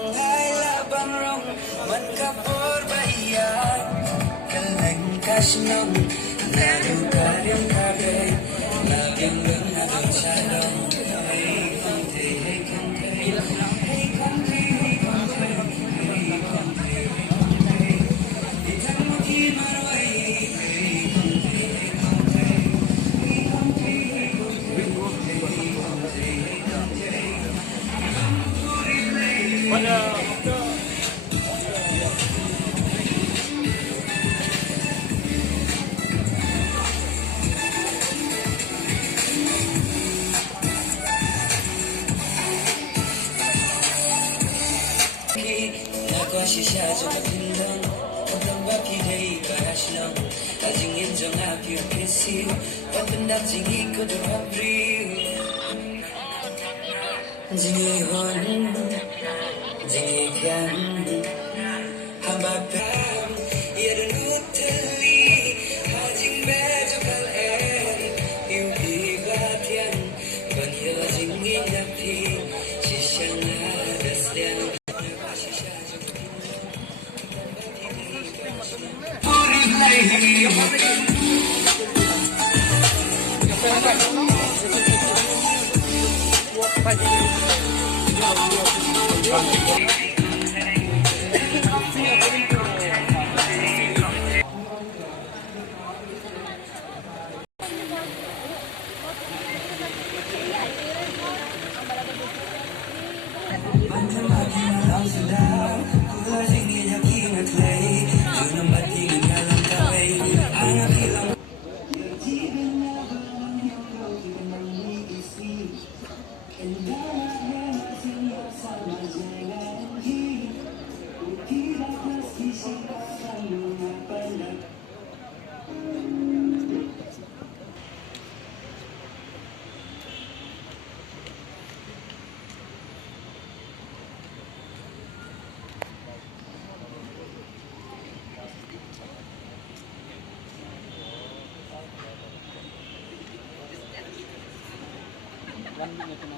Hai labang rong man kapor bayan kaleng kasnong lalu karyang kabe lagyang lang ang salong hey konti hey konti hey konti hey konti hey konti hey konti itang mati marway hey konti hey konti hey konti hey konti hey konti hey konti Shisha jala pindon, pagkang baki day karaslang, ajing injong happy kissy, pagkandak jingi ko do habri, jingi hon, jingi kyan, hamba pam, yeren utali, ajing bejo kal you be batyan, banyo jingi napi, shisha na dasliang. One minute na.